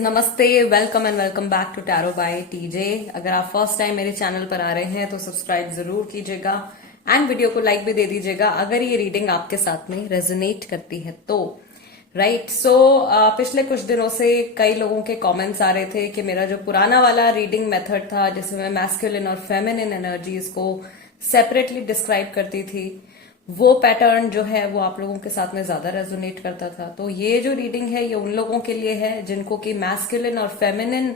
नमस्ते, welcome and welcome back to tarot by TJ. अगर आप फर्स्ट टाइम मेरे चैनल पर आ रहे हैं तो सब्सक्राइब जरूर कीजिएगा एंड वीडियो को लाइक भी दे दीजिएगा अगर ये रीडिंग आपके साथ में रेजोनेट करती है तो। राइट सो पिछले कुछ दिनों से कई लोगों के कमेंट्स आ रहे थे कि मेरा जो पुराना वाला रीडिंग मेथड था जिसमें मैं मैस्कुलिन और फेमिनिन एनर्जीज को सेपरेटली डिस्क्राइब करती थी, वो पैटर्न जो है वो आप लोगों के साथ में ज्यादा रेजोनेट करता था। तो ये जो रीडिंग है ये उन लोगों के लिए है जिनको कि मैस्कुलिन और फेमिनिन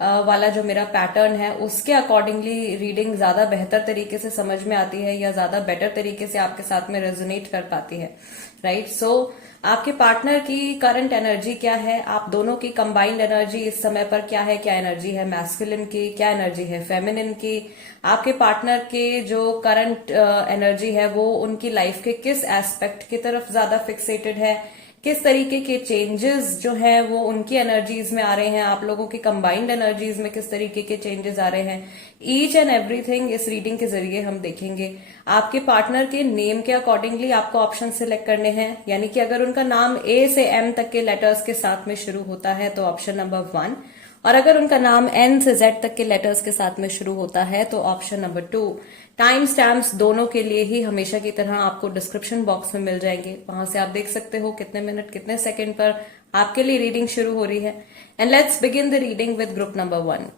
वाला जो मेरा पैटर्न है उसके अकॉर्डिंगली रीडिंग ज्यादा बेहतर तरीके से समझ में आती है या ज्यादा बेटर तरीके से आपके साथ में रेजोनेट कर पाती है। राइट सो आपके पार्टनर की करंट एनर्जी क्या है, आप दोनों की कंबाइंड एनर्जी इस समय पर क्या है, क्या एनर्जी है मैस्कुलिन की, क्या एनर्जी है फेमिनिन की, आपके पार्टनर के जो करंट एनर्जी है वो उनकी लाइफ के किस एस्पेक्ट की तरफ ज्यादा फिक्सेटेड है, किस तरीके के चेंजेस जो हैं वो उनकी एनर्जीज में आ रहे हैं, आप लोगों की कंबाइंड एनर्जीज में किस तरीके के चेंजेस आ रहे हैं, ईच एंड एवरीथिंग इस रीडिंग के जरिए हम देखेंगे। आपके पार्टनर के नेम के अकॉर्डिंगली आपको ऑप्शन सिलेक्ट करने हैं, यानी कि अगर उनका नाम ए से एम तक के लेटर्स के साथ में शुरू होता है तो ऑप्शन नंबर 1, और अगर उनका नाम एन से जेड तक के लेटर्स के साथ में शुरू होता है तो ऑप्शन नंबर 2। टाइम स्टैम्प्स दोनों के लिए ही हमेशा की तरह आपको डिस्क्रिप्शन बॉक्स में मिल जाएंगे, वहां से आप देख सकते हो कितने मिनट कितने सेकंड पर आपके लिए रीडिंग शुरू हो रही है। And let's begin the reading with group number 1।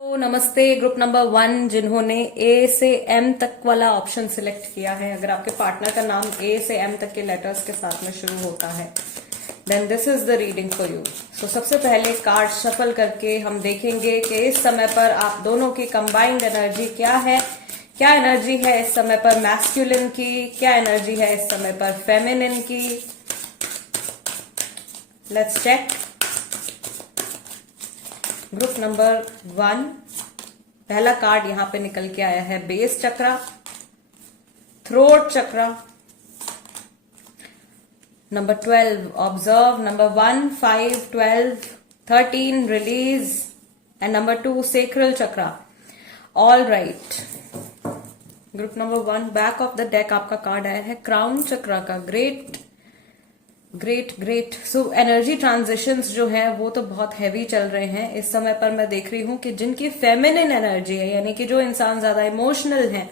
तो नमस्ते ग्रुप नंबर 1 जिन्होंने ए से एम तक वाला ऑप्शन सिलेक्ट किया है, अगर आपके पार्टनर का नाम ए से एम तक के लेटर्स के साथ में शुरू होता है then this is the reading for you. So सबसे पहले कार्ड शफल करके हम देखेंगे कि इस समय पर आप दोनों की कंबाइंड एनर्जी क्या है, क्या एनर्जी है इस समय पर मैस्कुलिन की, क्या एनर्जी है इस समय पर फेमिनिन की। Let's check. ग्रुप नंबर 1 पहला कार्ड यहां पे निकल के आया है base chakra, throat chakra, number 12 observe, number 1 5 12 13 release and number 2 sacral chakra. All right, group number 1 back of the deck आपका कार्ड आया है क्राउन चक्रा का। Great great great. So energy transitions जो है वो तो बहुत हैवी चल रहे हैं इस समय पर। मैं देख रही हूं कि जिनकी फेमिनिन एनर्जी है, यानी कि जो इंसान ज्यादा इमोशनल है,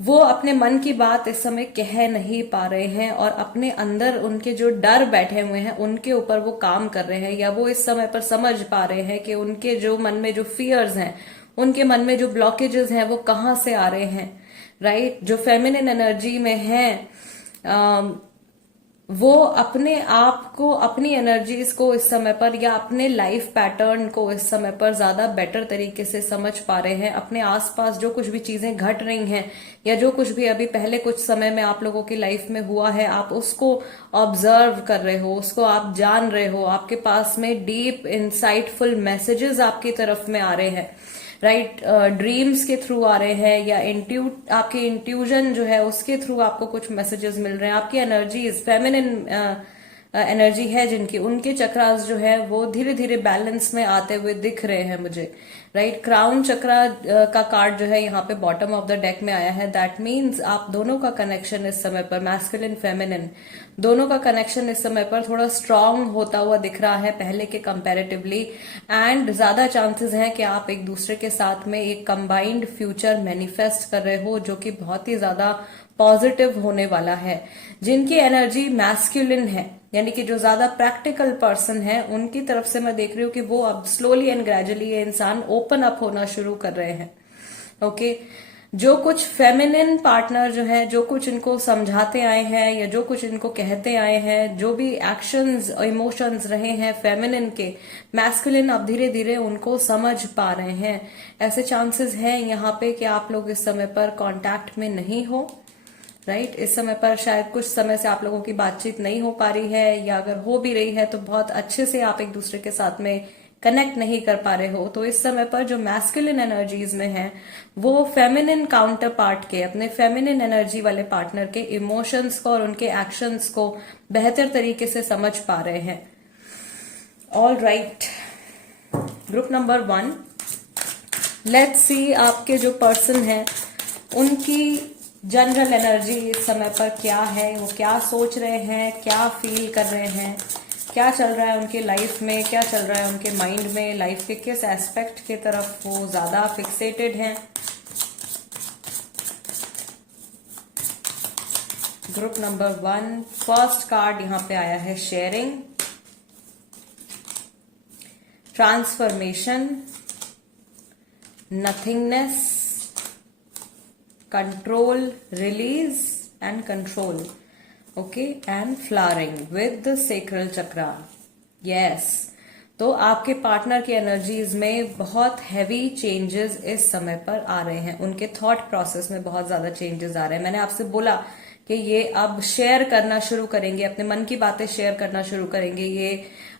वो अपने मन की बात इस समय कह नहीं पा रहे हैं और अपने अंदर उनके जो डर बैठे हुए हैं उनके ऊपर वो काम कर रहे हैं, या वो इस समय पर समझ पा रहे हैं कि उनके जो मन में जो फियर्स हैं, उनके मन में जो ब्लॉकेजेस हैं वो कहाँ से आ रहे हैं। राइट जो फेमिनिन एनर्जी में है वो अपने आप को, अपनी एनर्जीज को इस समय पर या अपने लाइफ पैटर्न को इस समय पर ज्यादा बेटर तरीके से समझ पा रहे हैं। अपने आसपास जो कुछ भी चीजें घट रही हैं या जो कुछ भी अभी पहले कुछ समय में आप लोगों की लाइफ में हुआ है, आप उसको ऑब्जर्व कर रहे हो, उसको आप जान रहे हो, आपके पास में डीप इंसाइटफुल मैसेजेस आपकी तरफ में आ रहे हैं। राइट ड्रीम्स के थ्रू आ रहे हैं या आपके इंट्यूजन जो है उसके थ्रू आपको कुछ मैसेजेस मिल रहे हैं। आपकी एनर्जीज फेमिनिन एनर्जी है जिनकी, उनके चक्रास जो है वो धीरे धीरे बैलेंस में आते हुए दिख रहे हैं मुझे। राइट क्राउन चक्रा का कार्ड जो है यहाँ पे बॉटम ऑफ द डेक में आया है। दैट मीन्स आप दोनों का कनेक्शन इस समय पर, मैस्कुलिन फेमिनिन दोनों का कनेक्शन इस समय पर थोड़ा स्ट्रांग होता हुआ दिख रहा है पहले के कंपैरेटिवली, एंड ज्यादा चांसेस हैं कि आप एक दूसरे के साथ में एक कंबाइंड फ्यूचर मैनिफेस्ट कर रहे हो जो कि बहुत ही ज्यादा पॉजिटिव होने वाला है। जिनकी एनर्जी मैस्कुलिन है, यानी कि जो ज्यादा प्रैक्टिकल पर्सन है, उनकी तरफ से मैं देख रही हूँ कि वो अब स्लोली एंड ग्रेजुअली ये इंसान ओपन अप होना शुरू कर रहे हैं। ओके जो कुछ फेमिनिन पार्टनर जो है, जो कुछ इनको समझाते आए हैं या जो कुछ इनको कहते आए हैं, जो भी एक्शंस इमोशंस रहे हैं फेमिनिन के, मैस्कुलिन अब धीरे धीरे उनको समझ पा रहे हैं। ऐसे चांसेस हैं यहाँ पे कि आप लोग इस समय पर कांटेक्ट में नहीं हो। राइट इस समय पर शायद कुछ समय से आप लोगों की बातचीत नहीं हो पा रही है, या अगर हो भी रही है तो बहुत अच्छे से आप एक दूसरे के साथ में कनेक्ट नहीं कर पा रहे हो। तो इस समय पर जो मैस्कुलिन एनर्जीज में है वो फेमिनिन काउंटर पार्ट के, अपने फेमिनिन एनर्जी वाले पार्टनर के इमोशंस को और उनके एक्शंस को बेहतर तरीके से समझ पा रहे हैं। All right group number 1 let's see आपके जो पर्सन है उनकी जनरल एनर्जी इस समय पर क्या है, वो क्या सोच रहे हैं, क्या फील कर रहे हैं, क्या चल रहा है उनके लाइफ में, क्या चल रहा है उनके माइंड में, लाइफ के किस एस्पेक्ट की तरफ वो ज्यादा फिक्सेटेड हैं। ग्रुप नंबर 1, फर्स्ट कार्ड यहाँ पे आया है sharing, transformation, nothingness, control, release and control, okay, and flowering with the sacral chakra. Yes, तो आपके पार्टनर की एनर्जीज में बहुत हैवी चेंजेस इस समय पर आ रहे हैं, उनके थॉट प्रोसेस में बहुत ज्यादा चेंजेस आ रहे हैं। मैंने आपसे बोला कि ये अब शेयर करना शुरू करेंगे, अपने मन की बातें शेयर करना शुरू करेंगे। ये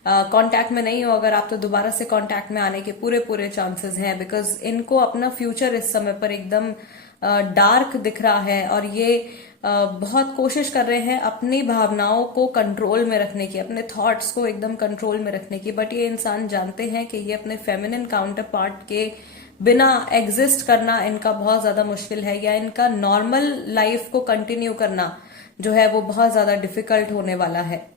कांटेक्ट में नहीं हो अगर आप, तो दोबारा से कांटेक्ट में आने के पूरे पूरे चांसेस हैं, बिकॉज इनको अपना फ्यूचर इस समय पर एकदम डार्क दिख रहा है और ये बहुत कोशिश कर रहे हैं अपनी भावनाओं को कंट्रोल में रखने की, अपने थॉट्स को एकदम कंट्रोल में रखने की। बट ये इंसान जानते हैं कि ये अपने फेमिनिन काउंटर पार्ट के बिना एग्जिस्ट करना इनका बहुत ज्यादा मुश्किल है, या इनका नॉर्मल लाइफ को कंटिन्यू करना जो है वो बहुत ज्यादा डिफिकल्ट होने वाला है,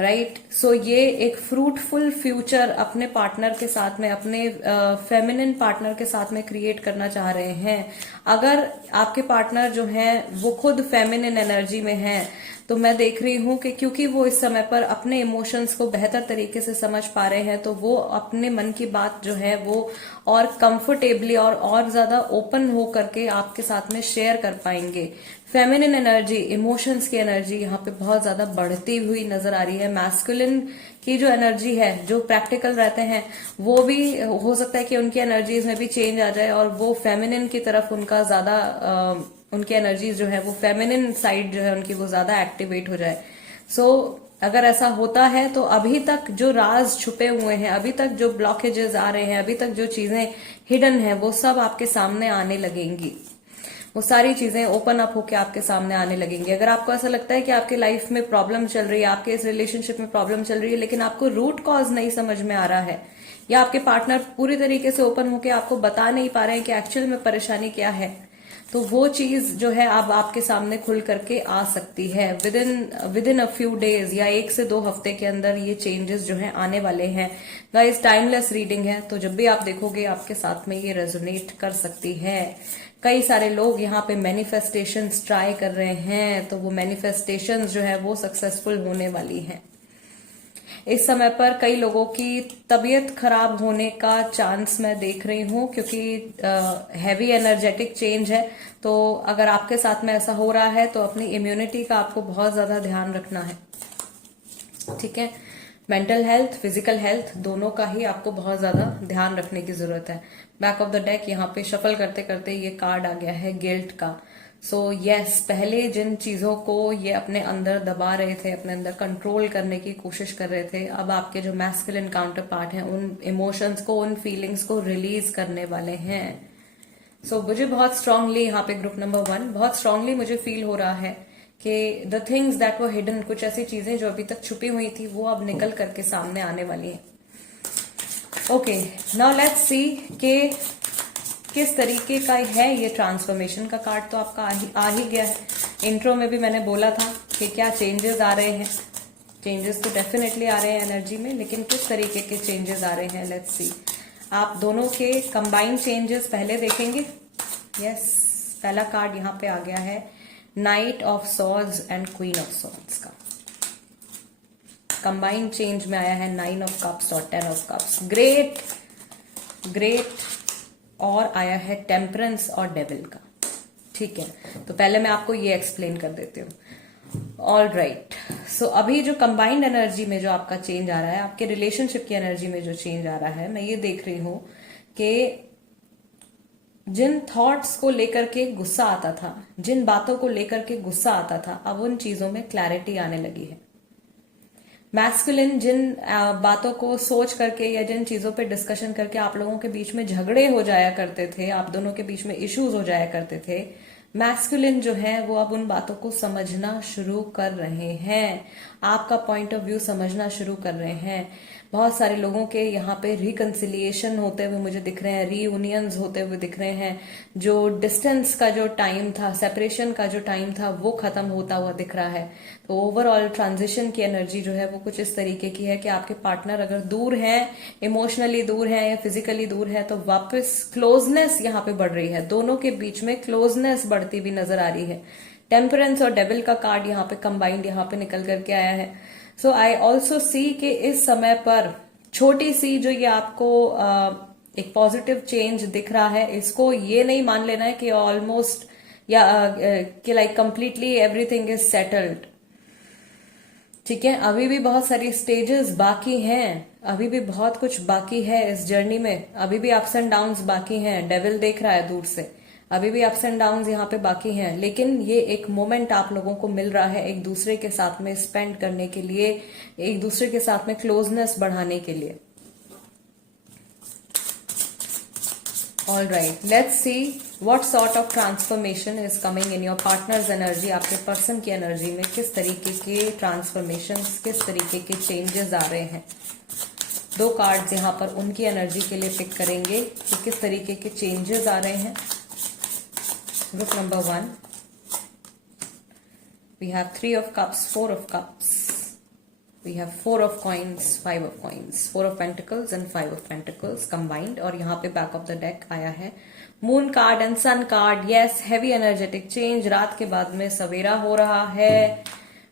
राइट। सो ये एक फ्रूटफुल फ्यूचर अपने पार्टनर के साथ में, अपने फेमिनिन पार्टनर के साथ में क्रिएट करना चाह रहे हैं। अगर आपके पार्टनर जो हैं वो खुद फेमिनिन एनर्जी में हैं, तो मैं देख रही हूं कि क्योंकि वो इस समय पर अपने इमोशंस को बेहतर तरीके से समझ पा रहे हैं, तो वो अपने मन की बात जो है वो और कंफर्टेबली और ज्यादा ओपन हो करके आपके साथ में शेयर कर पाएंगे। फेमिनिन एनर्जी, इमोशंस की एनर्जी यहाँ पे बहुत ज्यादा बढ़ती हुई नजर आ रही है। मैस्कुलिन की जो एनर्जी है, जो प्रैक्टिकल रहते हैं, वो भी हो सकता है कि उनकी एनर्जीज में भी चेंज आ जाए और वो फेमिनिन की तरफ उनका ज्यादा उनकी एनर्जीज जो है वो फेमिनिन साइड जो है उनकी वो ज्यादा एक्टिवेट हो जाए। सो अगर ऐसा होता है तो अभी तक जो राज छुपे हुए हैं, अभी तक जो ब्लॉकेजेस आ रहे हैं, अभी तक जो चीजें हिडन है, वो सब आपके सामने आने लगेंगी। वो सारी चीजें ओपन अप होकर आपके सामने आने लगेंगी। अगर आपको ऐसा लगता है कि आपके लाइफ में प्रॉब्लम चल रही है, आपके इस रिलेशनशिप में प्रॉब्लम चल रही है, लेकिन आपको रूट कॉज नहीं समझ में आ रहा है, या आपके पार्टनर पूरी तरीके से ओपन होकर आपको बता नहीं पा रहे हैं कि एक्चुअल में परेशानी क्या है, तो वो चीज जो है अब आपके सामने खुल करके आ सकती है। With in a few days या 1 से 2 हफ्ते के अंदर ये चेंजेस जो है आने वाले हैं। गाइस, टाइमलेस रीडिंग है, तो जब भी आप देखोगे आपके साथ में ये रेजोनेट कर सकती है। कई सारे लोग यहाँ पे मैनिफेस्टेशंस ट्राई कर रहे हैं, तो वो मैनिफेस्टेशंस जो है वो सक्सेसफुल होने वाली हैं। इस समय पर कई लोगों की तबीयत खराब होने का चांस मैं देख रही हूँ, क्योंकि हैवी एनर्जेटिक चेंज है। तो अगर आपके साथ में ऐसा हो रहा है तो अपनी इम्यूनिटी का आपको बहुत ज्यादा ध्यान रखना है, ठीक है। मेंटल हेल्थ, फिजिकल हेल्थ दोनों का ही आपको बहुत ज्यादा ध्यान रखने की जरूरत है। बैक ऑफ द डेक यहाँ पे शफल करते करते ये कार्ड आ गया है गिल्ट का। सो यस, पहले जिन चीजों को ये अपने अंदर दबा रहे थे, अपने अंदर कंट्रोल करने की कोशिश कर रहे थे, अब आपके जो मैस्कुलिन काउंटर पार्ट हैं उन इमोशंस को, उन फीलिंग्स को रिलीज करने वाले हैं। सो मुझे बहुत स्ट्रांगली यहाँ पे ग्रुप नंबर 1 बहुत स्ट्रांगली मुझे फील हो रहा है कि the things that were hidden, कुछ ऐसी चीजें जो अभी तक छुपी हुई थी वो अब निकल करके सामने आने वाली हैं। ओके, नाउ लेट्स सी कि किस तरीके का है ये ट्रांसफॉर्मेशन का कार्ड। तो आपका आ ही गया है। इंट्रो में भी मैंने बोला था कि क्या चेंजेस आ रहे हैं। चेंजेस तो डेफिनेटली आ रहे हैं एनर्जी में, लेकिन किस तरीके के चेंजेस आ रहे हैं, लेट्स सी। आप दोनों के कंबाइंड चेंजेस पहले देखेंगे। यस, पहला कार्ड यहाँ पे आ गया है knight of swords and queen of swords का। कंबाइंड चेंज में आया है 9 ऑफ कप्स और 10 ऑफ कप्स। Great great. और आया है टेम्परेंस और डेविल का, ठीक है। तो पहले मैं आपको ये एक्सप्लेन कर देती हूँ। ऑल राइट, सो अभी जो कंबाइंड एनर्जी में जो आपका चेंज आ रहा है, आपके रिलेशनशिप की एनर्जी में जो चेंज आ रहा है, मैं ये देख रही हूं कि जिन थॉट्स को लेकर के गुस्सा आता था, जिन बातों को लेकर के गुस्सा आता था, अब उन चीजों में क्लैरिटी आने लगी है। मैस्कुलिन जिन बातों को सोच करके या जिन चीजों पे डिस्कशन करके आप लोगों के बीच में झगड़े हो जाया करते थे, आप दोनों के बीच में इश्यूज हो जाया करते थे, मैस्कुलिन जो है वो अब उन बातों को समझना शुरू कर रहे हैं, आपका पॉइंट ऑफ व्यू समझना शुरू कर रहे हैं। बहुत सारे लोगों के यहाँ पे रिकंसिलिएशन होते हुए मुझे दिख रहे हैं, रीयूनियंस होते हुए दिख रहे हैं। जो डिस्टेंस का जो टाइम था, सेपरेशन का जो टाइम था, वो खत्म होता हुआ दिख रहा है। तो ओवरऑल ट्रांजिशन की एनर्जी जो है वो कुछ इस तरीके की है कि आपके पार्टनर अगर दूर हैं, इमोशनली दूर हैं या फिजिकली दूर है, तो वापस क्लोजनेस यहाँ पे बढ़ रही है। दोनों के बीच में क्लोजनेस बढ़ती हुई नजर आ रही है। टेम्परेंस और डेविल का कार्ड यहाँ पे कंबाइंड यहाँ पे निकल करके आया है। सो आई ऑल्सो सी कि इस समय पर छोटी सी जो ये आपको एक पॉजिटिव चेंज दिख रहा है, इसको ये नहीं मान लेना है कि ऑलमोस्ट या कि like completely everything is settled. ठीक है, अभी भी बहुत सारी स्टेजेस बाकी हैं, अभी भी बहुत कुछ बाकी है इस जर्नी में, अभी भी अप्स एंड डाउन्स बाकी हैं। डेविल देख रहा है दूर से, अभी भी अप्स एंड डाउन्स यहाँ पे बाकी हैं, लेकिन ये एक मोमेंट आप लोगों को मिल रहा है एक दूसरे के साथ में स्पेंड करने के लिए, एक दूसरे के साथ में क्लोजनेस बढ़ाने के लिए। All right, let's see what sort of transformation is coming in your partners energy. आपके पर्सन की एनर्जी में किस तरीके के ट्रांसफॉर्मेशन, किस तरीके के चेंजेस आ रहे हैं। 2 कार्ड्स यहाँ पर उनकी एनर्जी के लिए पिक करेंगे कि किस तरीके के चेंजेस आ रहे हैं। Group number 1, we have 3 of cups, 4 of cups, we have 4 of coins, 5 of coins, 4 of pentacles and 5 of pentacles combined। और यहाँ पे बैक ऑफ द डेक आया है moon card and sun card. Yes, heavy energetic change, रात के बाद में सवेरा हो रहा है,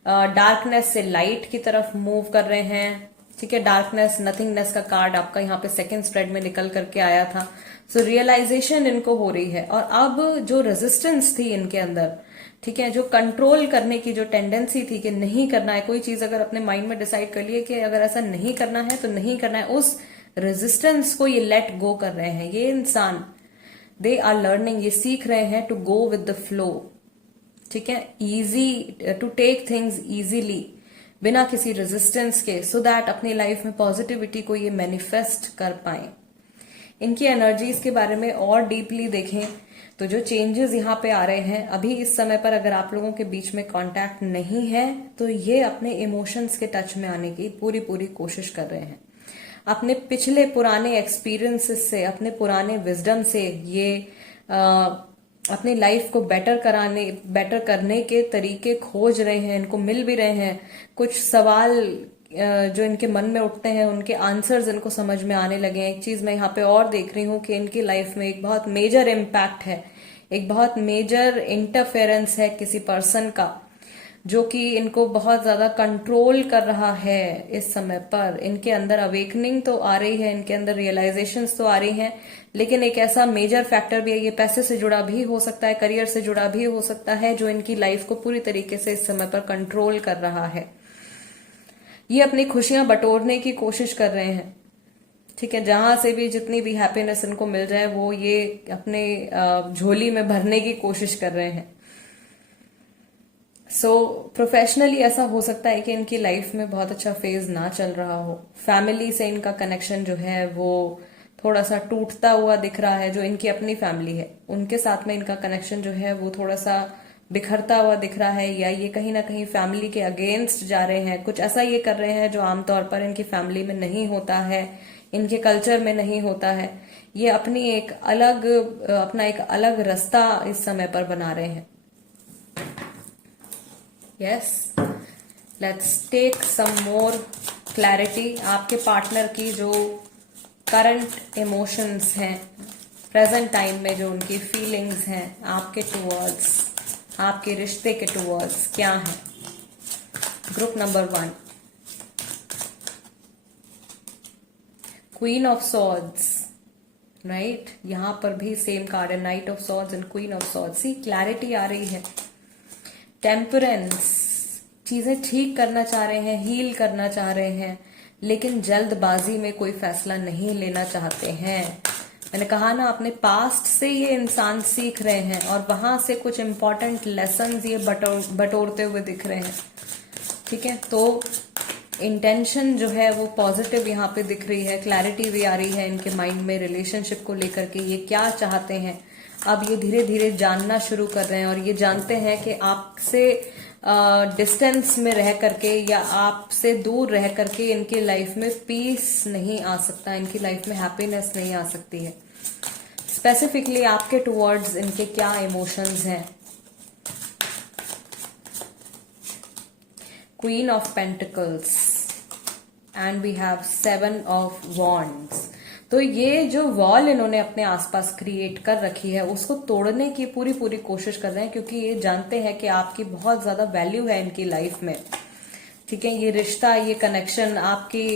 डार्कनेस से लाइट की तरफ मूव कर रहे हैं। ठीक है, डार्कनेस, नथिंगनेस का कार्ड आपका यहाँ पे सेकंड स्प्रेड में निकल करके आया था। सो रियलाइजेशन इनको हो रही है, और अब जो रेजिस्टेंस थी इनके अंदर, ठीक है, जो कंट्रोल करने की जो टेंडेंसी थी कि नहीं करना है कोई चीज, अगर अपने माइंड में डिसाइड कर लिए कि अगर ऐसा नहीं करना है तो नहीं करना है, उस रेजिस्टेंस को ये लेट गो कर रहे हैं। ये इंसान, दे आर लर्निंग, ये सीख रहे हैं to go with the flow. ठीक है, easy to take things easily, बिना किसी रेजिस्टेंस के, सो दैट अपनी लाइफ में पॉजिटिविटी को ये मैनिफेस्ट कर पाए। इनकी एनर्जीज के बारे में और डीपली देखें तो जो चेंजेस यहाँ पे आ रहे हैं, अभी इस समय पर अगर आप लोगों के बीच में कांटेक्ट नहीं है तो ये अपने इमोशंस के टच में आने की पूरी कोशिश कर रहे हैं। अपने पिछले पुराने एक्सपीरियंसेस से, अपने पुराने विजडम से ये अपनी लाइफ को बेटर करने के तरीके खोज रहे हैं, इनको मिल भी रहे हैं। कुछ सवाल जो इनके मन में उठते हैं, उनके आंसर्स इनको समझ में आने लगे हैं। एक चीज मैं यहाँ पे और देख रही हूँ कि इनकी लाइफ में एक बहुत मेजर इम्पैक्ट है, एक बहुत मेजर इंटरफेरेंस है किसी पर्सन का, जो कि इनको बहुत ज्यादा कंट्रोल कर रहा है इस समय पर। इनके अंदर अवेकनिंग तो आ रही है, इनके अंदर रियलाइजेशंस तो आ रही हैं, लेकिन एक ऐसा मेजर फैक्टर भी है, ये पैसे से जुड़ा भी हो सकता है, करियर से जुड़ा भी हो सकता है, जो इनकी लाइफ को पूरी तरीके से इस समय पर कंट्रोल कर रहा है। ये अपनी खुशियां बटोरने की कोशिश कर रहे हैं। ठीक है, जहां से भी जितनी भी हैप्पीनेस इनको मिल जाए वो ये अपने झोली में भरने की कोशिश कर रहे हैं। सो प्रोफेशनली ऐसा हो सकता है कि इनकी लाइफ में बहुत अच्छा फेज ना चल रहा हो। फैमिली से इनका कनेक्शन जो है वो थोड़ा सा टूटता हुआ दिख रहा है। जो इनकी अपनी फैमिली है उनके साथ में इनका कनेक्शन जो है वो थोड़ा सा बिखरता हुआ दिख रहा है, या ये कहीं ना कहीं फैमिली के अगेंस्ट जा रहे हैं। कुछ ऐसा ये कर रहे हैं जो आमतौर पर इनकी फैमिली में नहीं होता है, इनके कल्चर में नहीं होता है। ये अपना एक अलग रास्ता इस समय पर बना रहे हैं। Yes, let's take some more clarity. आपके पार्टनर की जो करंट इमोशंस हैं, प्रेजेंट टाइम में जो उनकी फीलिंग्स हैं आपके टुवर्ड्स, आपके रिश्ते के टुवर्ड्स क्या है। Group number 1, queen of swords, right. यहां पर भी सेम कार्ड है, knight of swords and queen of swords. See clarity आ रही है, टेम्परेंस, चीजें ठीक करना चाह रहे हैं, हील करना चाह रहे हैं, लेकिन जल्दबाजी में कोई फैसला नहीं लेना चाहते हैं। मैंने कहा ना, अपने पास्ट से ये इंसान सीख रहे हैं और वहां से कुछ इंपॉर्टेंट लेसन्स ये बटोरते हुए दिख रहे हैं। ठीक है, तो इंटेंशन जो है वो पॉजिटिव यहाँ पे दिख रही है, क्लैरिटी भी आ रही है इनके माइंड में रिलेशनशिप को लेकर के। ये क्या चाहते हैं, अब ये धीरे धीरे जानना शुरू कर रहे हैं और ये जानते हैं कि आपसे डिस्टेंस में रह करके या आपसे दूर रह करके इनकी लाइफ में पीस नहीं आ सकता, इनकी लाइफ में हैप्पीनेस नहीं आ सकती है। स्पेसिफिकली आपके टुवर्ड्स इनके क्या इमोशंस हैं। Queen of pentacles and we have 7 of wands. तो ये जो वॉल इन्होंने अपने आसपास क्रिएट कर रखी है उसको तोड़ने की पूरी पूरी कोशिश कर रहे हैं, क्योंकि ये जानते हैं कि आपकी बहुत ज्यादा वैल्यू है इनकी लाइफ में। ठीक है, ये रिश्ता, ये कनेक्शन, आपकी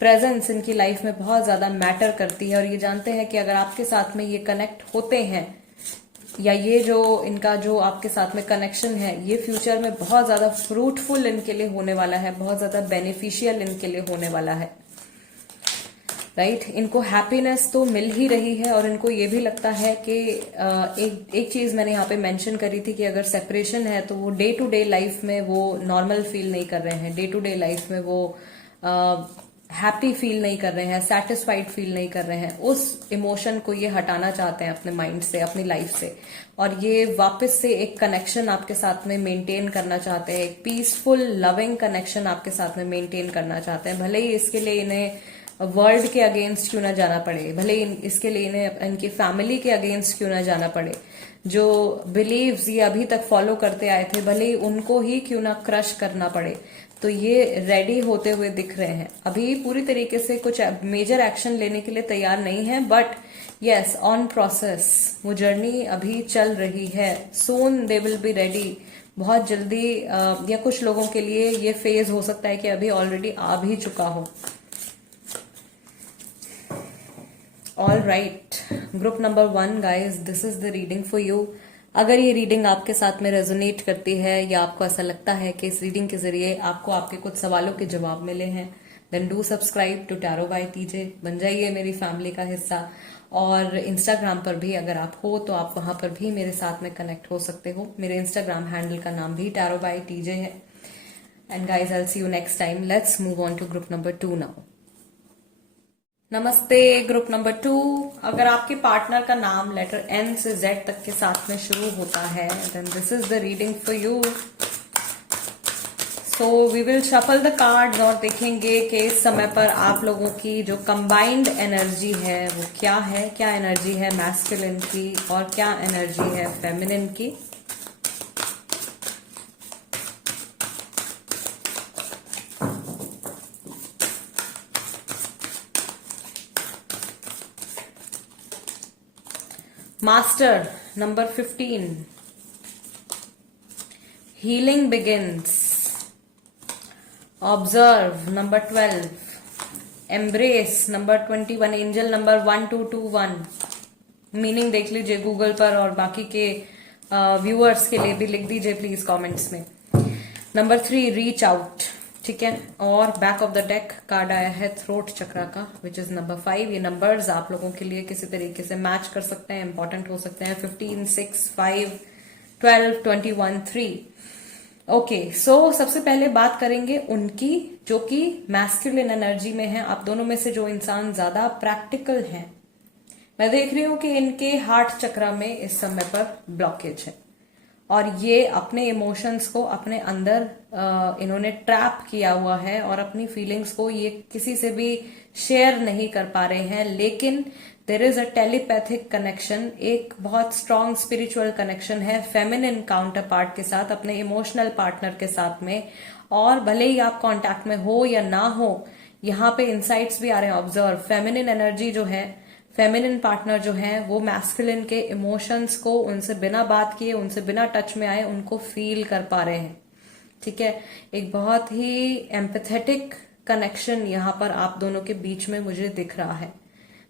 प्रेजेंस इनकी लाइफ में बहुत ज्यादा मैटर करती है और ये जानते हैं कि अगर आपके साथ में ये कनेक्ट होते हैं या ये जो इनका जो आपके साथ में कनेक्शन है ये फ्यूचर में बहुत ज्यादा फ्रूटफुल इनके लिए होने वाला है, बहुत ज्यादा बेनिफिशियल इनके लिए होने वाला है। राइट, इनको हैप्पीनेस तो मिल ही रही है और इनको ये भी लगता है कि एक चीज मैंने यहाँ पे मेंशन करी थी कि अगर सेपरेशन है तो वो डे टू डे लाइफ में वो नॉर्मल फील नहीं कर रहे हैं, डे टू डे लाइफ में वो हैप्पी फील नहीं कर रहे हैं, सेटिस्फाइड फील नहीं कर रहे हैं। उस इमोशन को ये हटाना चाहते हैं अपने माइंड से, अपनी लाइफ से, और ये वापस से एक कनेक्शन आपके साथ में मेंटेन करना चाहते हैं, एक पीसफुल लविंग कनेक्शन आपके साथ में मेंटेन करना चाहते हैं। भले ही इसके लिए इन्हें वर्ल्ड के अगेंस्ट क्यों ना जाना पड़े, भले इसके लिए इन्हें इनकी फैमिली के अगेंस्ट क्यों ना जाना पड़े, जो बिलीव्स ये अभी तक फॉलो करते आए थे भले ही उनको ही क्यों ना क्रश करना पड़े, तो ये रेडी होते हुए दिख रहे हैं। अभी पूरी तरीके से कुछ मेजर एक्शन लेने के लिए तैयार नहीं है, बट यस, ऑन प्रोसेस, वो जर्नी अभी चल रही है। सून दे विल बी रेडी, बहुत जल्दी, या कुछ लोगों के लिए ये फेज हो सकता है कि अभी ऑलरेडी आ भी चुका हो। All right, group number 1 guys, this is the reading for you. अगर ये रीडिंग आपके साथ में रेजोनेट करती है या आपको ऐसा लगता है कि इस रीडिंग के जरिए आपको आपके कुछ सवालों के जवाब मिले हैं, then do subscribe to tarot by TJ, बन जाइए मेरी फैमिली का हिस्सा। और इंस्टाग्राम पर भी अगर आप हो तो आप वहां पर भी मेरे साथ में कनेक्ट हो सकते हो। मेरे इंस्टाग्राम हैंडल का नाम भी टैरो बाय टीजे है। And guys, I will see you next time. Let's move on to group number 2 now. नमस्ते ग्रुप नंबर 2। अगर आपके पार्टनर का नाम लेटर N से Z तक के साथ में शुरू होता है, then this is the reading for you. So we will shuffle the cards और देखेंगे कि इस समय पर आप लोगों की जो कंबाइंड एनर्जी है वो क्या है, क्या एनर्जी है मैस्कुलिन की और क्या एनर्जी है फेमिनिन की। Master, number 15. Healing begins. Observe, number 12. Embrace, number 21. Angel, number 1221. Meaning देख लीजिए गूगल पर और बाकी के व्यूअर्स के लिए भी लिख दीजिए प्लीज कमेंट्स में। Number 3, reach out. ठीक है, और back of the deck card आया है थ्रोट चक्रा का, विच इज नंबर 5। ये नंबर्स आप लोगों के लिए किसी तरीके से मैच कर सकते हैं, इंपॉर्टेंट हो सकते हैं। 15, 6, 5, 12, 21, 3। ओके, सो सबसे पहले बात करेंगे उनकी जो कि मैस्कुलिन एनर्जी में है। आप दोनों में से जो इंसान ज्यादा प्रैक्टिकल हैं, मैं देख रही हूं कि इनके हार्ट चक्रा में इस समय पर ब्लॉकेज है और ये अपने इमोशंस को अपने अंदर इन्होंने ट्रैप किया हुआ है और अपनी फीलिंग्स को ये किसी से भी शेयर नहीं कर पा रहे हैं। लेकिन there is a telepathic connection, एक बहुत स्ट्रॉन्ग स्पिरिचुअल कनेक्शन है फेमिनिन काउंटर पार्ट के साथ, अपने इमोशनल पार्टनर के साथ में। और भले ही आप कांटेक्ट में हो या ना हो, यहाँ पे इंसाइट्स भी आ रहे हैं। ऑब्जर्व, फेमिनिन एनर्जी जो है, फेमिनिन पार्टनर जो है वो मैस्कुलिन के इमोशंस को उनसे बिना बात किए, उनसे बिना टच में आए, उनको फील कर पा रहे हैं। ठीक है, एक बहुत ही एम्पैथेटिक कनेक्शन यहाँ पर आप दोनों के बीच में मुझे दिख रहा है।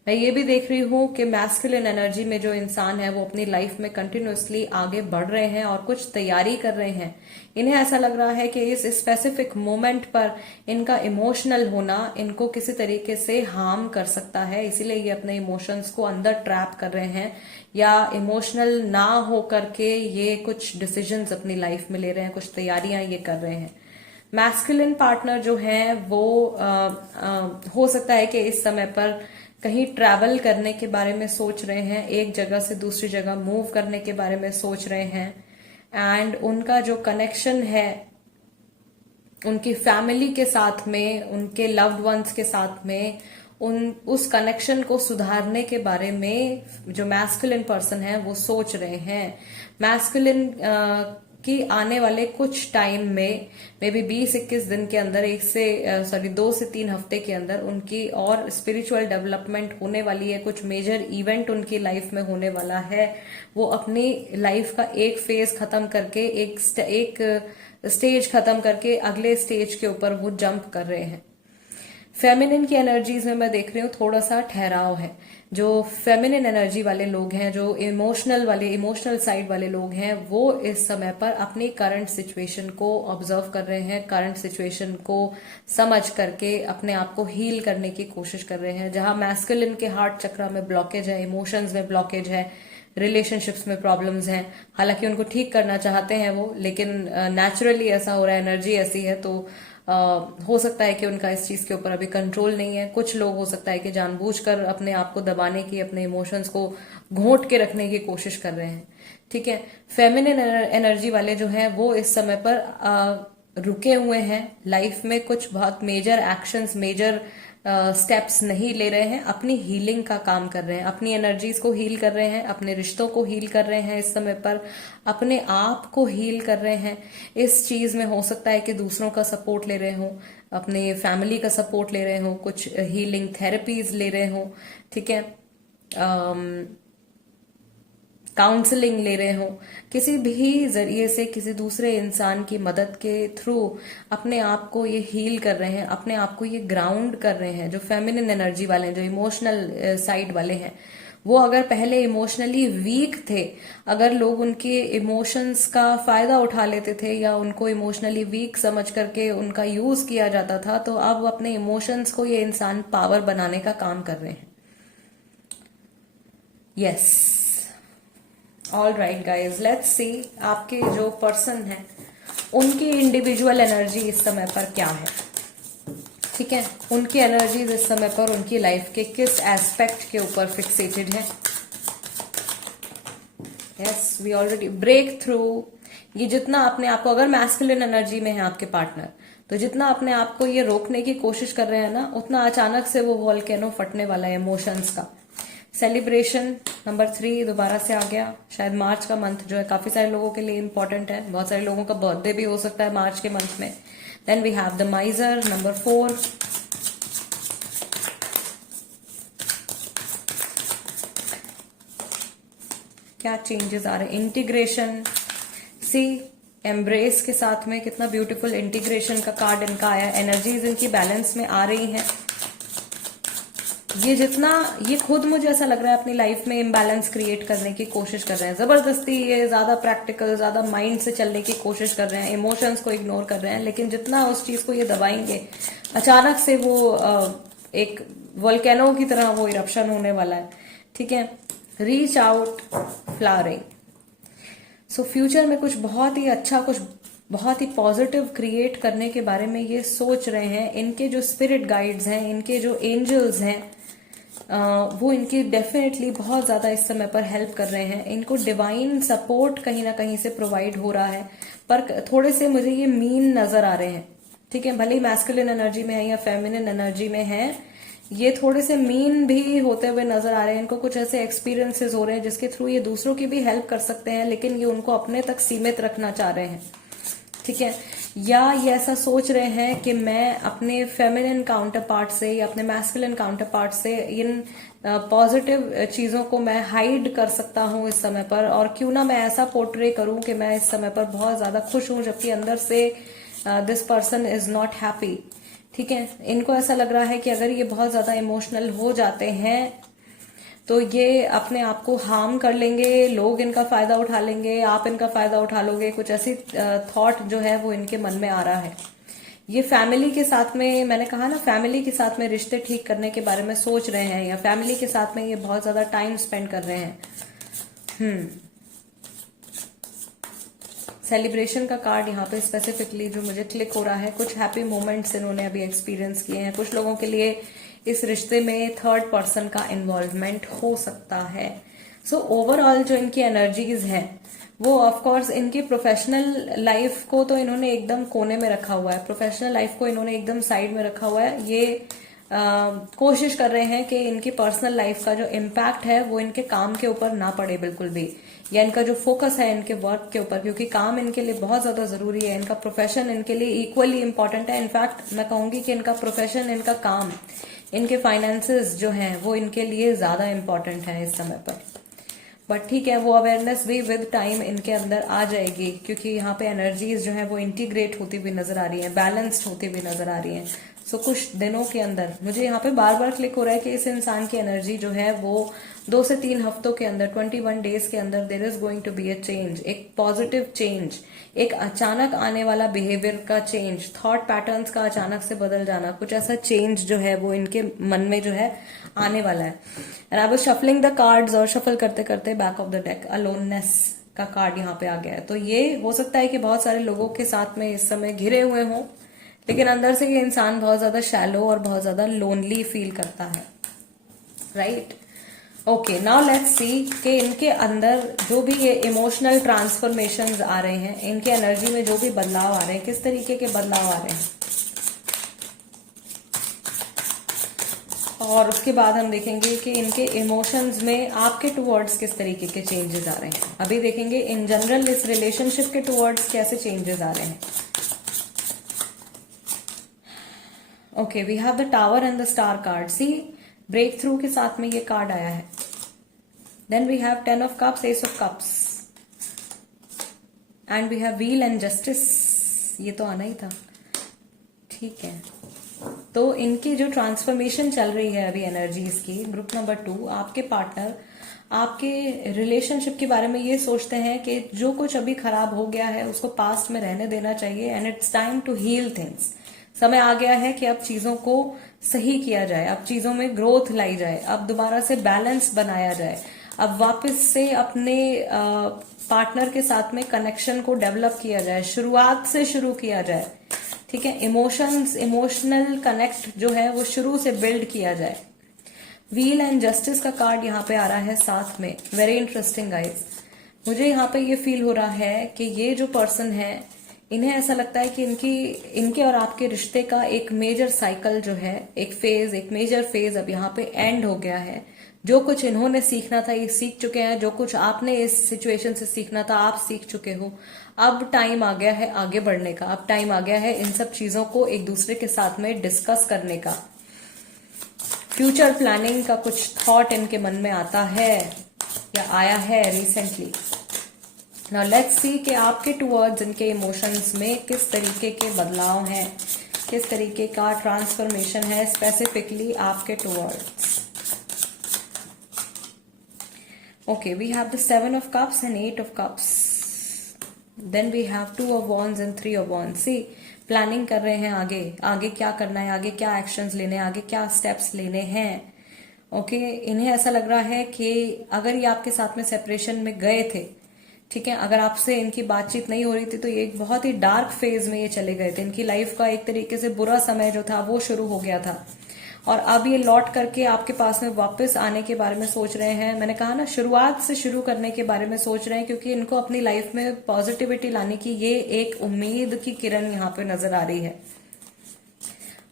मैं ये भी देख रही हूं कि मैस्कुलिन एनर्जी में जो इंसान है वो अपनी लाइफ में कंटिन्यूअसली आगे बढ़ रहे हैं और कुछ तैयारी कर रहे हैं। इन्हें ऐसा लग रहा है कि इस स्पेसिफिक मोमेंट पर इनका इमोशनल होना इनको किसी तरीके से हार्म कर सकता है, इसीलिए ये अपने इमोशंस को अंदर ट्रैप कर रहे हैं या इमोशनल ना हो करके ये कुछ डिसीजंस अपनी लाइफ में ले रहे हैं, कुछ तैयारियां ये कर रहे हैं। मैस्कुलिन पार्टनर जो है वो हो सकता है कि इस समय पर कहीं ट्रैवल करने के बारे में सोच रहे हैं, एक जगह से दूसरी जगह मूव करने के बारे में सोच रहे हैं। एंड उनका जो कनेक्शन है उनकी फैमिली के साथ में, उनके लव्ड वंस के साथ में, उस कनेक्शन को सुधारने के बारे में जो मैस्कुलिन पर्सन है वो सोच रहे हैं। मैस्कुलिन की आने वाले कुछ टाइम में, मे बी 20-21 दिन के अंदर, 2 से 3 हफ्ते के अंदर उनकी और स्पिरिचुअल डेवलपमेंट होने वाली है। कुछ मेजर इवेंट उनकी लाइफ में होने वाला है। वो अपनी लाइफ का एक फेज खत्म करके, एक स्टेज खत्म करके अगले स्टेज के ऊपर वो जंप कर रहे हैं। फेमिनिन की एनर्जीज में मैं देख रही हूँ थोड़ा सा ठहराव है। जो फेमिनिन एनर्जी वाले लोग हैं, जो इमोशनल साइड वाले लोग हैं, वो इस समय पर अपनी करंट सिचुएशन को ऑब्जर्व कर रहे हैं, करंट सिचुएशन को समझ करके अपने आप को हील करने की कोशिश कर रहे हैं। जहां मैस्कुलिन के हार्ट चक्र में ब्लॉकेज है, इमोशंस में ब्लॉकेज है, रिलेशनशिप्स में प्रॉब्लम्स हैं, हालांकि उनको ठीक करना चाहते हैं वो, लेकिन नेचुरली ऐसा हो रहा है, एनर्जी ऐसी है, तो हो सकता है कि उनका इस चीज के ऊपर अभी कंट्रोल नहीं है। कुछ लोग हो सकता है कि जानबूझकर अपने आप को दबाने की, अपने इमोशंस को घोंट के रखने की कोशिश कर रहे हैं। ठीक है, फेमिनिन एनर्जी वाले जो हैं वो इस समय पर रुके हुए हैं लाइफ में। कुछ बहुत मेजर एक्शंस, मेजर स्टेप्स नहीं ले रहे हैं, अपनी हीलिंग का काम कर रहे हैं, अपनी एनर्जीज को हील कर रहे हैं, अपने रिश्तों को हील कर रहे हैं, इस समय पर अपने आप को हील कर रहे हैं। इस चीज में हो सकता है कि दूसरों का सपोर्ट ले रहे हो, अपने फैमिली का सपोर्ट ले रहे हो, कुछ हीलिंग थेरेपीज ले रहे हो, ठीक है, काउंसलिंग ले रहे हो, किसी भी जरिए से किसी दूसरे इंसान की मदद के थ्रू अपने आप को ये हील कर रहे हैं, अपने आप को ये ग्राउंड कर रहे हैं। जो फेमिनिन एनर्जी वाले हैं, जो इमोशनल साइड वाले हैं, वो अगर पहले इमोशनली वीक थे, अगर लोग उनके इमोशंस का फायदा उठा लेते थे या उनको इमोशनली वीक समझ करके उनका यूज किया जाता था, तो अब अपने इमोशंस को ये इंसान पावर बनाने का काम कर रहे हैं। Yes, all right guys, let's see आपके जो पर्सन है उनकी इंडिविजुअल एनर्जी इस समय पर क्या है। ठीक है, उनकी एनर्जीज इस समय पर उनकी लाइफ के किस एस्पेक्ट के ऊपर फिक्सेटेड है। Yes, we already break through. ये जितना अपने आप को, अगर मैस्कुलिन एनर्जी में है आपके पार्टनर, तो जितना अपने आप को ये रोकने की कोशिश कर रहे हैं ना, उतना अचानक से वो वॉल्केनो फटने वाला है इमोशंस का। सेलिब्रेशन नंबर 3 दोबारा से आ गया। शायद मार्च का मंथ जो है काफी सारे लोगों के लिए इंपॉर्टेंट है, बहुत सारे लोगों का बर्थडे भी हो सकता है मार्च के मंथ में। Then we have the major number 4। क्या चेंजेस आ रहे हैं? इंटीग्रेशन, सी एम्ब्रेस के साथ में कितना ब्यूटीफुल इंटीग्रेशन का कार्ड इनका आया। एनर्जीज इनकी बैलेंस में आ रही हैं। ये खुद मुझे ऐसा लग रहा है अपनी लाइफ में इम्बैलेंस क्रिएट करने की कोशिश कर रहे हैं जबरदस्ती। ये ज्यादा प्रैक्टिकल, ज्यादा माइंड से चलने की कोशिश कर रहे हैं, इमोशंस को इग्नोर कर रहे हैं, लेकिन जितना उस चीज को ये दबाएंगे, अचानक से वो एक वोल्केनो की तरह वो इरप्शन होने वाला है। ठीक है, reach out, flowering. So future में कुछ बहुत ही अच्छा, कुछ बहुत ही पॉजिटिव क्रिएट करने के बारे में ये सोच रहे हैं। इनके जो स्पिरिट गाइड्स हैं, इनके जो एंजल्स हैं, वो इनकी डेफिनेटली बहुत ज्यादा इस समय पर हेल्प कर रहे हैं। इनको डिवाइन सपोर्ट कहीं ना कहीं से प्रोवाइड हो रहा है, पर थोड़े से मुझे ये मीन नजर आ रहे हैं। ठीक है, भले ही मैस्कुलिन एनर्जी में है या फेमिनिन एनर्जी में है, ये थोड़े से मीन भी होते हुए नजर आ रहे हैं। इनको कुछ ऐसे एक्सपीरियंसेस हो रहे हैं जिसके थ्रू ये दूसरों की भी हेल्प कर सकते हैं, लेकिन ये उनको अपने तक सीमित रखना चाह रहे हैं। ठीक है, या ये ऐसा सोच रहे हैं कि मैं अपने फेमिनिन काउंटर पार्ट से या अपने मैस्कुलिन काउंटर पार्ट से इन पॉजिटिव चीजों को मैं हाइड कर सकता हूं इस समय पर, और क्यों ना मैं ऐसा पोर्ट्रे करूं कि मैं इस समय पर बहुत ज्यादा खुश हूं, जबकि अंदर से this person is not happy. ठीक है, इनको ऐसा लग रहा है कि अगर ये बहुत ज्यादा इमोशनल हो जाते हैं तो ये अपने आप को हार्म कर लेंगे, लोग इनका फायदा उठा लेंगे, आप इनका फायदा उठा लोगे, कुछ ऐसी थॉट जो है वो इनके मन में आ रहा है। ये फैमिली के साथ में, मैंने कहा ना, फैमिली के साथ में रिश्ते ठीक करने के बारे में सोच रहे हैं, या फैमिली के साथ में ये बहुत ज्यादा टाइम स्पेंड कर रहे हैं। सेलिब्रेशन का कार्ड यहाँ पे स्पेसिफिकली जो मुझे क्लिक हो रहा है, कुछ हैप्पी मोमेंट्स इन्होंने अभी एक्सपीरियंस किए हैं। कुछ लोगों के लिए इस रिश्ते में थर्ड पर्सन का इन्वॉल्वमेंट हो सकता है। सो ओवरऑल जो इनकी एनर्जीज हैं वो ऑफ कोर्स इनकी प्रोफेशनल लाइफ को तो इन्होंने एकदम कोने में रखा हुआ है, प्रोफेशनल लाइफ को इन्होंने एकदम साइड में रखा हुआ है। ये कोशिश कर रहे हैं कि इनकी पर्सनल लाइफ का जो इम्पैक्ट है वो इनके काम के ऊपर ना पड़े बिल्कुल भी, या इनका जो फोकस है इनके वर्क के ऊपर, क्योंकि काम इनके लिए बहुत ज्यादा जरूरी है, इनका प्रोफेशन इनके लिए इक्वली इंपॉर्टेंट है। इनफैक्ट मैं कहूंगी कि इनका प्रोफेशन, इनका काम, इनके फाइनेंसेस जो हैं वो इनके लिए ज्यादा इंपॉर्टेंट है इस समय पर। बट ठीक है, वो अवेयरनेस भी विद टाइम इनके अंदर आ जाएगी, क्योंकि यहाँ पे एनर्जीज जो है वो इंटीग्रेट होती हुई नजर आ रही है, बैलेंस्ड होती हुई नजर आ रही है। सो कुछ दिनों के अंदर मुझे यहाँ पे बार बार क्लिक हो रहा है कि इस इंसान की एनर्जी जो है वो 2 से 3 हफ्तों के अंदर, 21 डेज के अंदर there is going to be a change, एक पॉजिटिव चेंज, एक अचानक आने वाला बिहेवियर का चेंज, थॉट पैटर्न्स का अचानक से बदल जाना, कुछ ऐसा चेंज जो है वो इनके मन में जो है आने वाला है। And I was shuffling the cards, और शफल करते करते back of the deck aloneness का कार्ड यहाँ पे आ गया है। तो ये हो सकता है कि बहुत सारे लोगों के साथ में इस समय घिरे हुए हों, लेकिन अंदर से ये इंसान बहुत ज्यादा शैलो और बहुत ज्यादा लोनली फील करता है, right. Okay, now let's see कि इनके अंदर जो भी ये इमोशनल ट्रांसफॉर्मेशंस आ रहे हैं, इनके एनर्जी में जो भी बदलाव आ रहे हैं, किस तरीके के बदलाव आ रहे हैं, और उसके बाद हम देखेंगे कि इनके इमोशंस में आपके टुवर्ड्स किस तरीके के चेंजेस आ रहे हैं। अभी देखेंगे इन जनरल इस रिलेशनशिप के टुवर्ड्स कैसे चेंजेस आ रहे हैं। Okay, we have the tower and the star card. See, break through के साथ में ये कार्ड आया है। Then we have 10 of cups, ace of cups, and we have wheel and justice. ये तो आना ही था, ठीक है। तो इनकी जो ट्रांसफॉर्मेशन चल रही है अभी एनर्जीज की, ग्रुप नंबर 2, आपके पार्टनर आपके रिलेशनशिप के बारे में ये सोचते हैं कि जो कुछ अभी खराब हो गया है उसको पास्ट में रहने देना चाहिए, and it's time to heal things. समय आ गया है कि अब चीजों को सही किया जाए, अब चीजों में ग्रोथ लाई जाए, अब दोबारा से बैलेंस बनाया जाए, अब वापस से अपने पार्टनर के साथ में कनेक्शन को डेवलप किया जाए, शुरुआत से शुरू किया जाए, ठीक है। इमोशनल कनेक्ट जो है वो शुरू से बिल्ड किया जाए। व्हील एंड जस्टिस का कार्ड यहाँ पे आ रहा है साथ में। Very interesting guys. मुझे यहाँ पे ये फील हो रहा है कि ये जो पर्सन है, इन्हें ऐसा लगता है कि इनके और आपके रिश्ते का एक मेजर साइकिल जो है, एक मेजर फेज अब यहाँ पे एंड हो गया है। जो कुछ इन्होंने सीखना था ये सीख चुके हैं, जो कुछ आपने इस सिचुएशन से सीखना था आप सीख चुके हो। अब टाइम आ गया है आगे बढ़ने का, अब टाइम आ गया है इन सब चीजों को एक दूसरे के साथ में डिस्कस करने का। फ्यूचर प्लानिंग का कुछ थॉट इनके मन में आता है या आया है रिसेंटली। नाउ लेट्स सी कि आपके टुवर्ड्स इनके इमोशंस में किस तरीके के बदलाव हैं, किस तरीके का ट्रांसफॉर्मेशन है स्पेसिफिकली आपके towards. Okay, we have the 7 of cups and 8 of cups. Then we have 2 of wands and 3 of wands. See, planning कर रहे हैं आगे क्या करना है, आगे क्या एक्शंस लेने हैं, आगे क्या स्टेप्स लेने हैं। ओके, इन्हें ऐसा लग रहा है कि अगर ये आपके साथ में सेपरेशन में गए थे, ठीक है, अगर आपसे इनकी बातचीत नहीं हो रही थी तो ये एक बहुत ही डार्क फेज में ये चले गए थे। इनकी लाइफ का एक तरीके से बुरा समय जो था वो शुरू हो गया था, और अब ये लौट करके आपके पास में वापस आने के बारे में सोच रहे हैं। मैंने कहा ना, शुरुआत से शुरू करने के बारे में सोच रहे हैं, क्योंकि इनको अपनी लाइफ में पॉजिटिविटी लाने की ये एक उम्मीद की किरण यहाँ पे नजर आ रही है।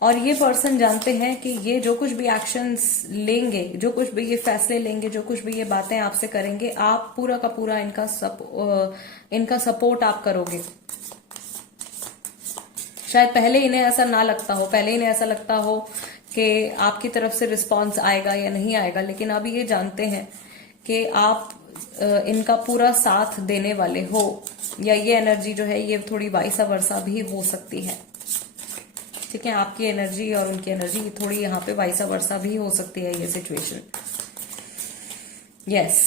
और ये पर्सन जानते हैं कि ये जो कुछ भी एक्शंस लेंगे, जो कुछ भी ये फैसले लेंगे, जो कुछ भी ये बातें आपसे करेंगे, आप पूरा का पूरा इनका सपोर्ट आप करोगे। शायद पहले इन्हें ऐसा ना लगता हो, पहले इन्हें ऐसा लगता हो कि आपकी तरफ से रिस्पांस आएगा या नहीं आएगा, लेकिन अब ये जानते हैं कि आप इनका पूरा साथ देने वाले हो, या ये एनर्जी जो है ये थोड़ी वाइसा वर्सा भी हो सकती है, ठीक है। आपकी एनर्जी और उनकी एनर्जी थोड़ी यहाँ पे वाइसा वर्सा भी हो सकती है ये situation. Yes,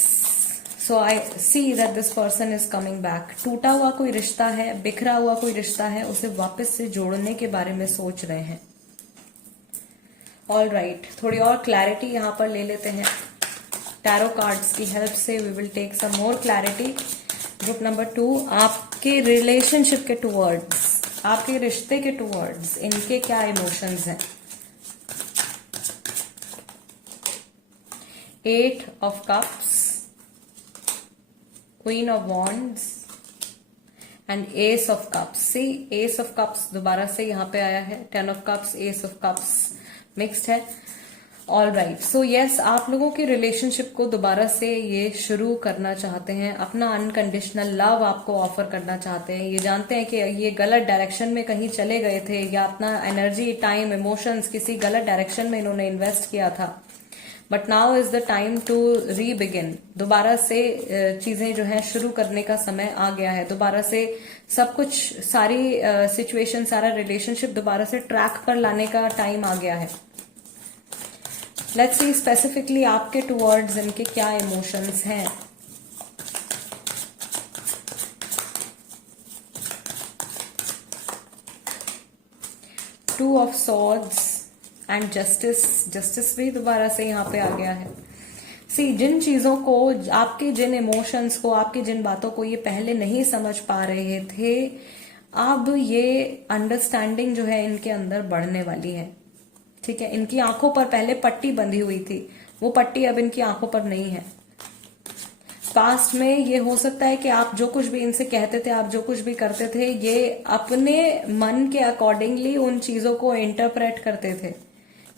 so I see that this person is coming back. टूटा हुआ कोई रिश्ता है, बिखरा हुआ कोई रिश्ता है, उसे वापस से जोड़ने के बारे में सोच रहे हैं। ऑल राइट, थोड़ी और क्लैरिटी यहाँ पर ले लेते हैं टैरो कार्ड्स की हेल्प से। We will take some more clarity. Group number 2, आपके रिलेशनशिप के टुवर्ड्स, आपके रिश्ते के टुवर्ड्स इनके क्या इमोशंस हैं। 8 of Cups, Queen of Wands and Ace of Cups. See, Ace of Cups दोबारा से यहाँ पे आया है. 10 of Cups, Ace of Cups mixed है. All right. सो यस, आप लोगों के रिलेशनशिप को दोबारा से ये शुरू करना चाहते हैं. अपना अनकंडीशनल लव आपको ऑफर करना चाहते हैं. ये जानते हैं कि ये गलत डायरेक्शन में कहीं चले गए थे, या अपना एनर्जी, टाइम, इमोशंस किसी गलत डायरेक्शन में इन्होंने इन्वेस्ट किया था. But now is the time to rebegin. दोबारा से चीजें जो है शुरू करने का समय आ गया है. दोबारा से सब कुछ, सारी सिचुएशन, सारा रिलेशनशिप दोबारा से ट्रैक पर लाने का टाइम आ गया है. लेट्स सी स्पेसिफिकली आपके टुवर्ड्स इनके क्या इमोशंस हैं. Two of swords and justice. Justice भी दोबारा से यहाँ पे आ गया है. सी, जिन चीजों को, आपके जिन इमोशंस को, आपकी जिन बातों को ये पहले नहीं समझ पा रहे थे, अब ये अंडरस्टैंडिंग जो है इनके अंदर बढ़ने वाली है. ठीक है. इनकी आंखों पर पहले पट्टी बंधी हुई थी, वो पट्टी अब इनकी आंखों पर नहीं है. पास्ट में ये हो सकता है कि आप जो कुछ भी इनसे कहते थे, आप जो कुछ भी करते थे, ये अपने मन के अकॉर्डिंगली उन चीजों को इंटरप्रेट करते थे.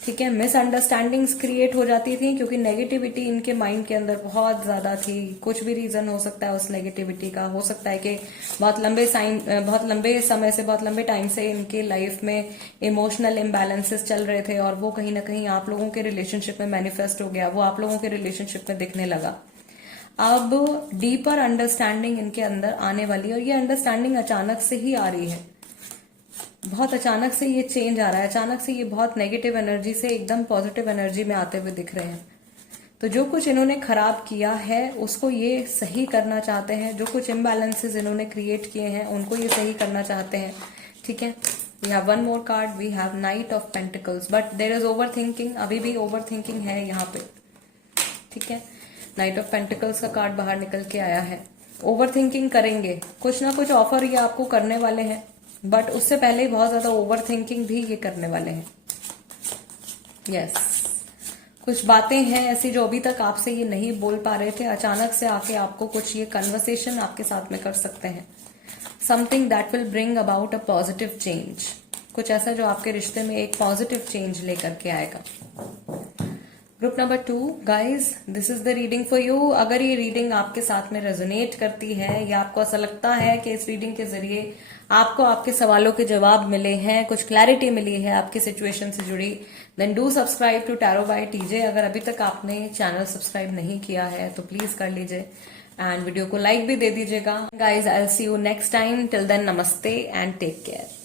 ठीक है. मिसअंडरस्टैंडिंग्स क्रिएट हो जाती थी क्योंकि नेगेटिविटी इनके माइंड के अंदर बहुत ज्यादा थी. कुछ भी रीजन हो सकता है उस नेगेटिविटी का. हो सकता है कि बहुत लंबे समय से, बहुत लंबे टाइम से इनके लाइफ में इमोशनल इम्बैलेंसेस चल रहे थे, और वो कहीं ना कहीं आप लोगों के रिलेशनशिप में मैनिफेस्ट हो गया, वो आप लोगों के रिलेशनशिप में दिखने लगा. अब डीपर अंडरस्टैंडिंग इनके अंदर आने वाली है, और ये अंडरस्टैंडिंग अचानक से ही आ रही है. बहुत अचानक से ये चेंज आ रहा है. अचानक से ये बहुत नेगेटिव एनर्जी से एकदम पॉजिटिव एनर्जी में आते हुए दिख रहे हैं. तो जो कुछ इन्होंने खराब किया है उसको ये सही करना चाहते हैं. जो कुछ इम्बैलेंसेस इन्होंने क्रिएट किए हैं उनको ये सही करना चाहते हैं. ठीक है. We have one more card. We have knight of pentacles. But there is overthinking. अभी भी ओवर थिंकिंग है यहाँ पे. ठीक है. नाइट ऑफ पेंटिकल्स का कार्ड बाहर निकल के आया है. ओवर थिंकिंग करेंगे, कुछ ना कुछ ऑफर ये आपको करने वाले हैं, बट उससे पहले ही बहुत ज्यादा ओवर थिंकिंग भी ये करने वाले हैं. यस, कुछ बातें हैं ऐसी जो अभी तक आपसे ये नहीं बोल पा रहे थे, अचानक से आके आपको कुछ ये कन्वर्सेशन आपके साथ में कर सकते हैं. Something that will bring about a positive change. कुछ ऐसा जो आपके रिश्ते में एक पॉजिटिव चेंज लेकर के आएगा. Group number 2, guys, this is the reading for you. अगर ये रीडिंग आपके साथ में रेजोनेट करती है, या आपको ऐसा लगता है कि इस रीडिंग के जरिए आपको आपके सवालों के जवाब मिले हैं, कुछ क्लैरिटी मिली है आपकी सिचुएशन से जुड़ी, then do subscribe to tarot by TJ. अगर अभी तक आपने चैनल सब्सक्राइब नहीं किया है तो प्लीज कर लीजिए, एंड वीडियो को लाइक भी दे दीजिएगा. Guys, I will see you next time. Till then, नमस्ते एंड टेक केयर.